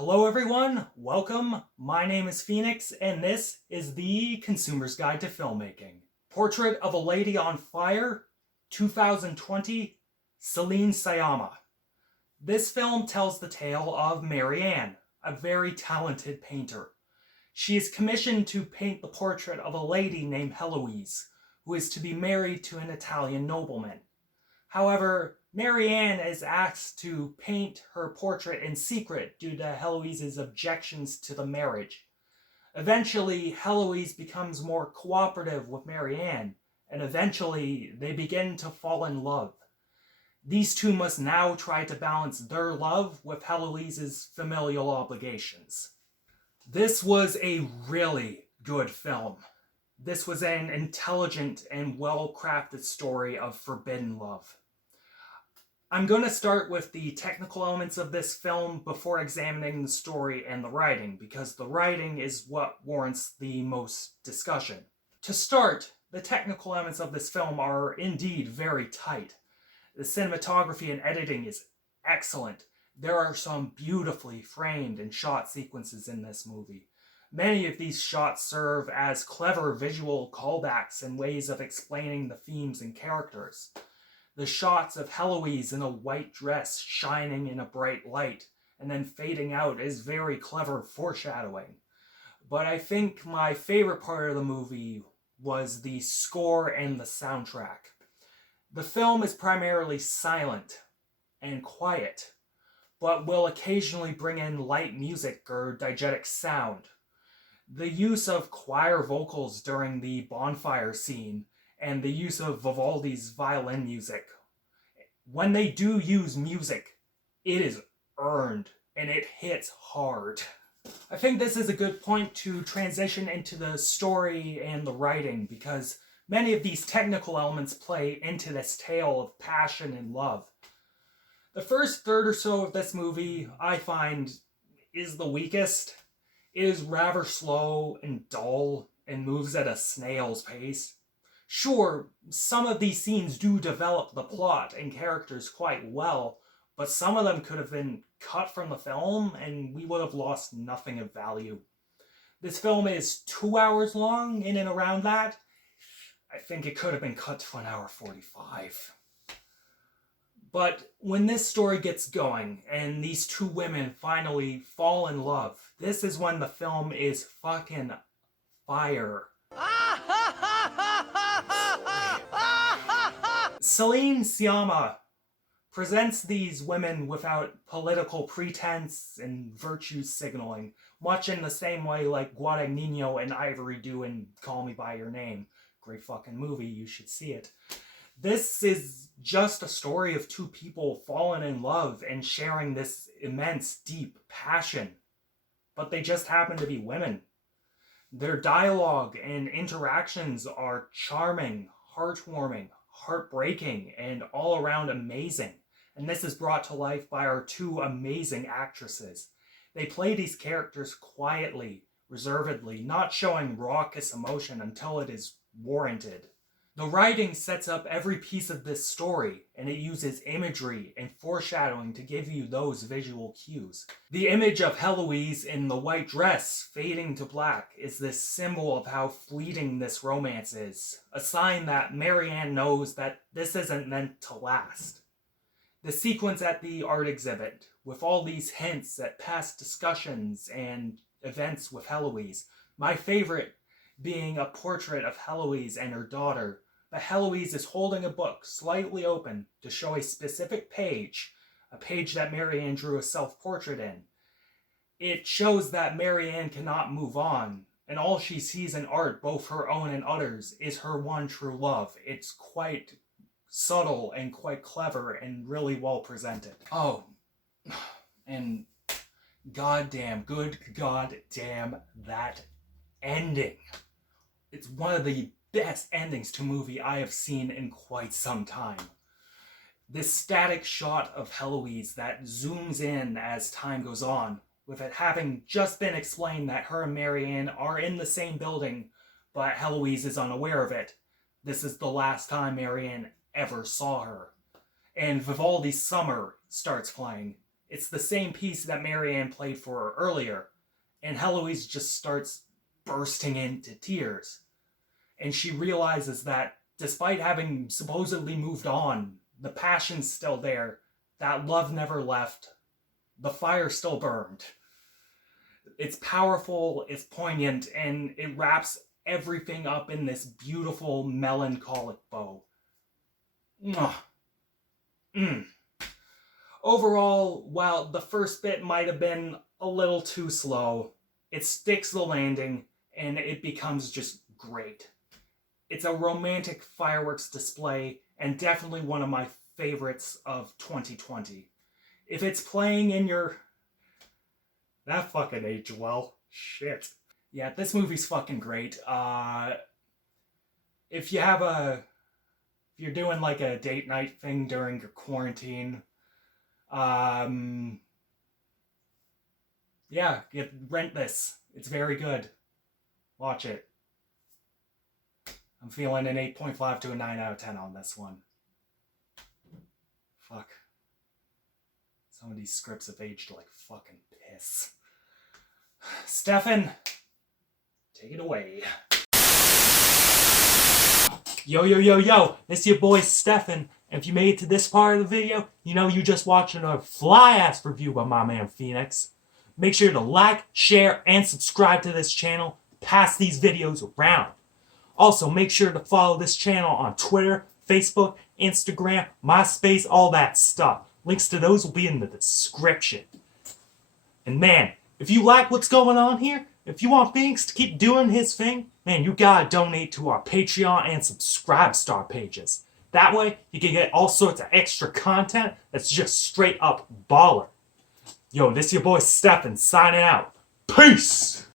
Hello everyone, welcome. My name is Phoenix and this is the Consumer's Guide to Filmmaking. Portrait of a Lady on Fire, 2020, Celine Sciamma. This film tells the tale of Mary Ann, a very talented painter. She is commissioned to paint the portrait of a lady named Heloise, who is to be married to an Italian nobleman. However, Mary Ann is asked to paint her portrait in secret due to Heloise's objections to the marriage. Eventually, Heloise becomes more cooperative with Mary Ann, and eventually they begin to fall in love. These two must now try to balance their love with Heloise's familial obligations. This was a really good film. This was an intelligent and well-crafted story of forbidden love. I'm going to start with the technical elements of this film before examining the story and the writing, because the writing is what warrants the most discussion. To start, the technical elements of this film are indeed very tight. The cinematography and editing is excellent. There are some beautifully framed and shot sequences in this movie. Many of these shots serve as clever visual callbacks and ways of explaining the themes and characters. The shots of Heloise in a white dress shining in a bright light and then fading out is very clever foreshadowing. But I think my favorite part of the movie was the score and the soundtrack. The film is primarily silent and quiet, but will occasionally bring in light music or diegetic sound. The use of choir vocals during the bonfire scene and the use of Vivaldi's violin music. When they do use music, it is earned and it hits hard. I think this is a good point to transition into the story and the writing, because many of these technical elements play into this tale of passion and love. The first third or so of this movie, I find, is the weakest. It is rather slow and dull and moves at a snail's pace. Sure, some of these scenes do develop the plot and characters quite well, but some of them could have been cut from the film and we would have lost nothing of value. This film is 2 hours long, in and around that. I think it could have been cut to 1 hour 45. But when this story gets going and these two women finally fall in love, this is when the film is fucking fire. Celine Sciamma presents these women without political pretense and virtue signaling, much in the same way like Guadagnino and Ivory do in Call Me By Your Name. Great fucking movie, you should see it. This is just a story of two people falling in love and sharing this immense, deep passion. But they just happen to be women. Their dialogue and interactions are charming, heartwarming, heartbreaking, and all around amazing. And this is brought to life by our two amazing actresses. They play these characters quietly, reservedly, not showing raucous emotion until it is warranted. The writing sets up every piece of this story, and it uses imagery and foreshadowing to give you those visual cues. The image of Heloise in the white dress fading to black is this symbol of how fleeting this romance is, a sign that Mary Ann knows that this isn't meant to last. The sequence at the art exhibit, with all these hints at past discussions and events with Heloise, my favorite being a portrait of Heloise and her daughter, but Heloise is holding a book slightly open to show a specific page, a page that Mary Ann drew a self-portrait in. It shows that Mary Ann cannot move on, and all she sees in art, both her own and others, is her one true love. It's quite subtle and quite clever and really well presented. Oh, and goddamn, good goddamn that ending. It's one of the best endings to a movie I have seen in quite some time. This static shot of Heloise that zooms in as time goes on, with it having just been explained that her and Mary Ann are in the same building, but Heloise is unaware of it. This is the last time Mary Ann ever saw her. And Vivaldi's Summer starts playing. It's the same piece that Marianne played for her earlier, and Heloise just starts bursting into tears. And she realizes that despite having supposedly moved on, the passion's still there, that love never left, the fire still burned. It's powerful, it's poignant, and it wraps everything up in this beautiful melancholic bow. Overall, while the first bit might have been a little too slow, it sticks the landing and it becomes just great. It's a romantic fireworks display and definitely one of my favorites of 2020. If it's playing in your... That fucking aged well. Shit. Yeah, this movie's fucking great. If you're doing like a date night thing during your quarantine, yeah, rent this. It's very good. Watch it. I'm feeling an 8.5 to a 9 out of 10 on this one. Fuck. Some of these scripts have aged like fucking piss. Stefan, take it away. Yo, this is your boy Stefan. And if you made it to this part of the video, you know you just watched another fly-ass review by my man Phoenix. Make sure to like, share, and subscribe to this channel. Pass these videos around. Also, make sure to follow this channel on Twitter, Facebook, Instagram, MySpace, all that stuff. Links to those will be in the description. And man, if you like what's going on here, if you want Phoenix to keep doing his thing, man, you gotta donate to our Patreon and Subscribestar pages. That way, you can get all sorts of extra content that's just straight up baller. Yo, this is your boy Stefan signing out. Peace!